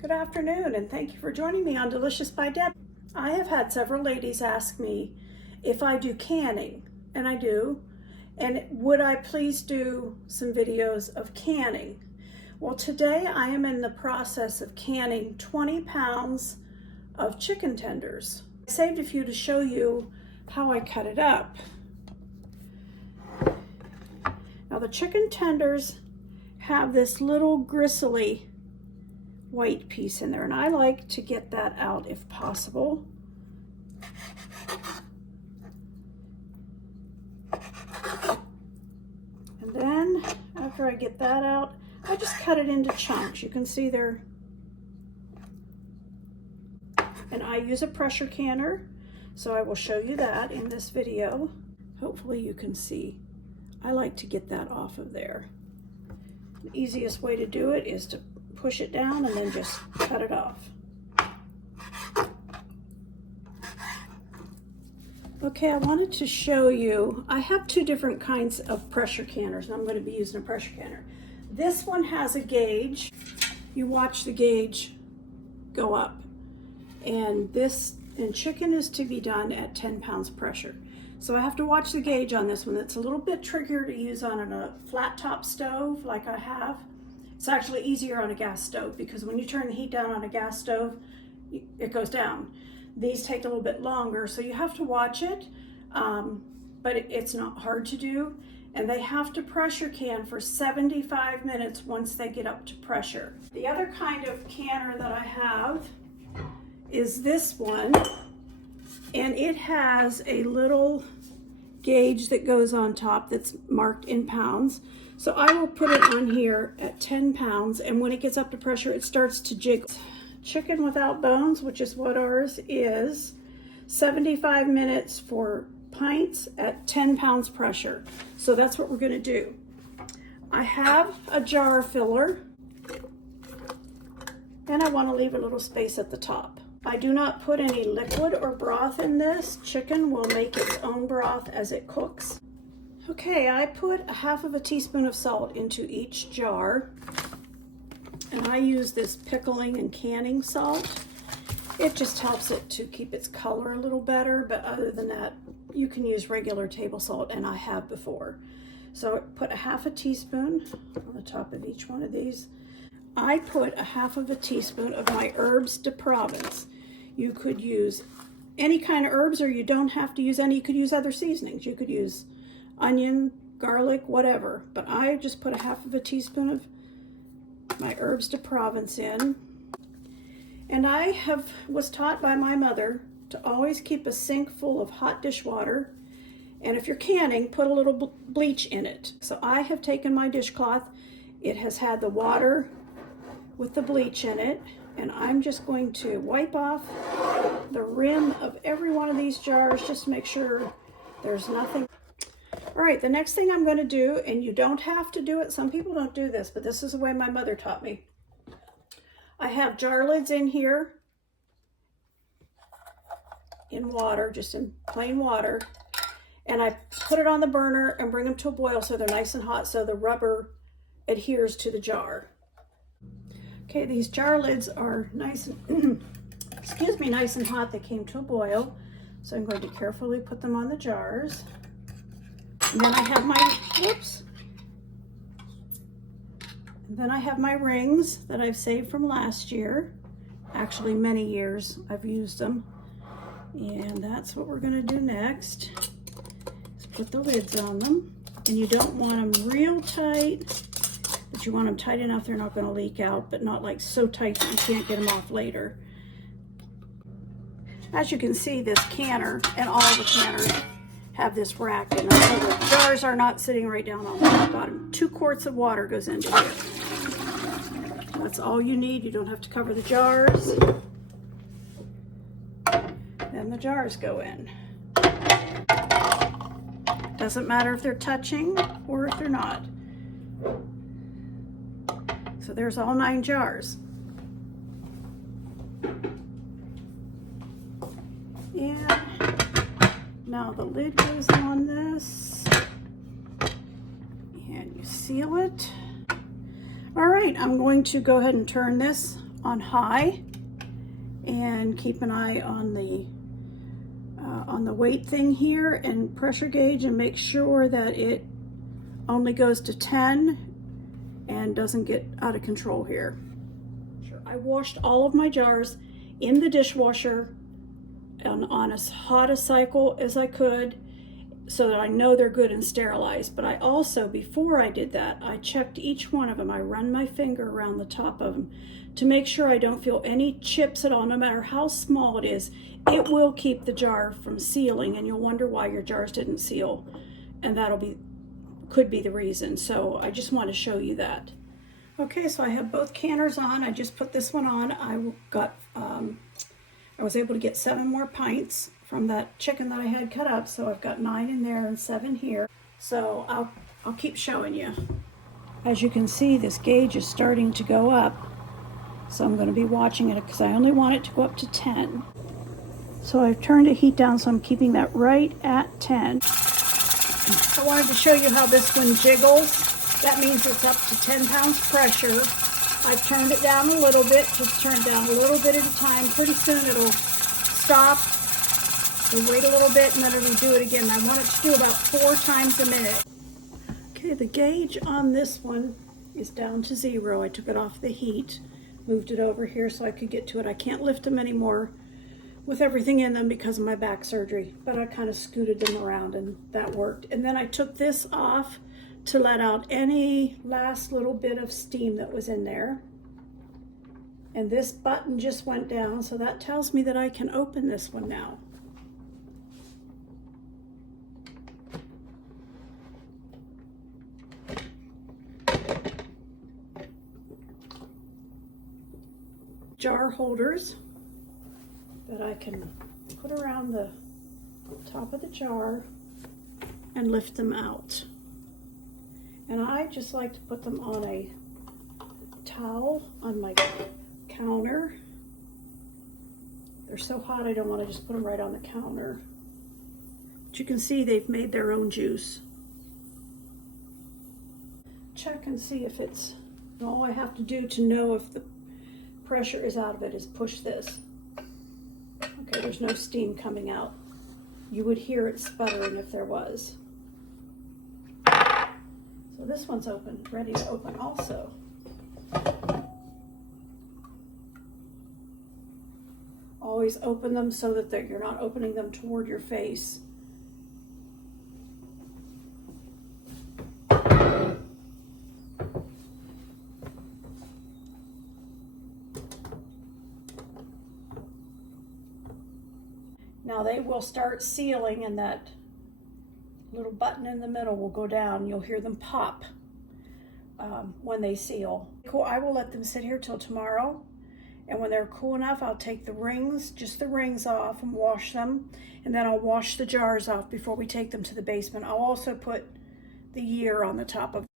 Good afternoon, and thank you for joining me on Delicious by Deb. I have had several ladies ask me if I do canning, and I do, and would I please do some videos of canning. Well, today I am in the process of canning 20 pounds of chicken tenders. I saved a few to show you how I cut it up. Now the chicken tenders have this little gristly white piece in there, and I like to get that out if possible. And then after I get that out, I just cut it into chunks. You can see there. And I use a pressure canner, so I will show you that in this video. Hopefully you can see. I like to get that off of there. The easiest way to do it is to push it down and then just cut it off. Okay, I wanted to show you, I have two different kinds of pressure canners, and I'm going to be using a pressure canner. This one has a gauge. You watch the gauge go up. And chicken is to be done at 10 pounds pressure. So I have to watch the gauge on this one. It's a little bit trickier to use on a flat top stove like I have. It's actually easier on a gas stove because when you turn the heat down on a gas stove, it goes down. These take a little bit longer, so you have to watch it, but it's not hard to do. And they have to pressure can for 75 minutes once they get up to pressure. The other kind of canner that I have is this one, and it has a little gauge that goes on top that's marked in pounds. So I will put it on here at 10 pounds, and when it gets up to pressure, it starts to jiggle. Chicken without bones, which is what ours is, 75 minutes for pints at 10 pounds pressure. So that's what we're gonna do. I have a jar filler, and I wanna leave a little space at the top. I do not put any liquid or broth in this. Chicken will make its own broth as it cooks. Okay, I put a half of a teaspoon of salt into each jar, and I use this pickling and canning salt. It just helps it to keep its color a little better, but other than that, you can use regular table salt, and I have before. So I put a half a teaspoon on the top of each one of these. I put a half of a teaspoon of my Herbs de Provence. You could use any kind of herbs, or you don't have to use any. You could use other seasonings. You could use onion, garlic, whatever. But I just put a half of a teaspoon of my Herbs de Provence in. And I was taught by my mother to always keep a sink full of hot dishwater. And if you're canning, put a little bleach in it. So I have taken my dishcloth. It has had the water with the bleach in it, and I'm just going to wipe off the rim of every one of these jars just to make sure there's nothing. All right, the next thing I'm going to do, and you don't have to do it, some people don't do this, but this is the way my mother taught me. I have jar lids in here in water, just in plain water, and I put it on the burner and bring them to a boil so they're nice and hot so the rubber adheres to the jar. Okay, these jar lids are nice and, excuse me, nice and hot. They came to a boil. So I'm going to carefully put them on the jars. And then I have my, whoops. And then I have my rings that I've saved from last year. Actually, many years I've used them. And that's what we're gonna do next. Is put the lids on them. And you don't want them real tight, but you want them tight enough they're not going to leak out, but not like so tight that you can't get them off later. As you can see, this canner and all the canners have this rack in them, so the jars are not sitting right down on the bottom. 2 quarts of water goes into here. That's all you need. You don't have to cover the jars. Then the jars go in. Doesn't matter if they're touching or if they're not. So there's all 9 jars. And now the lid goes on this. And you seal it. All right, I'm going to go ahead and turn this on high and keep an eye on the weight thing here and pressure gauge, and make sure that it only goes to 10 and doesn't get out of control here. I washed all of my jars in the dishwasher and on as hot a cycle as I could so that I know they're good and sterilized. But I also, before I did that, I checked each one of them. I run my finger around the top of them to make sure I don't feel any chips at all. No matter how small it is, it will keep the jar from sealing, and you'll wonder why your jars didn't seal, and could be the reason. So I just want to show you that. Okay, so I have both canners on. I just put this one on. I was able to get 7 more pints from that chicken that I had cut up, so I've got 9 in there and 7 here. So I'll keep showing you. As you can see, this gauge is starting to go up, so I'm going to be watching it because I only want it to go up to 10. So I've turned the heat down, so I'm keeping that right at 10. I wanted to show you how this one jiggles. That means it's up to 10 pounds pressure. I've turned it down a little bit, just turn it down a little bit at a time. Pretty soon it'll stop. We'll wait a little bit and then it'll do it again. I want it to do about 4 times a minute. Okay, the gauge on this one is down to 0. I took it off the heat, moved it over here so I could get to it. I can't lift them anymore with everything in them because of my back surgery, but I kind of scooted them around and that worked. And then I took this off to let out any last little bit of steam that was in there. And this button just went down, so that tells me that I can open this one now. Jar holders that I can put around the top of the jar and lift them out. And I just like to put them on a towel on my counter. They're so hot I don't want to just put them right on the counter. But you can see they've made their own juice. Check and see if it's, all I have to do to know if the pressure is out of it is push this. Okay, there's no steam coming out. You would hear it sputtering if there was. So this one's open, ready to open also. Always open them so that you're not opening them toward your face. Now they will start sealing, and that little button in the middle will go down. You'll hear them pop when they seal. Cool. I will let them sit here till tomorrow, and when they're cool enough, I'll take the rings, just the rings off, and wash them, and then I'll wash the jars off before we take them to the basement. I'll also put the year on the top of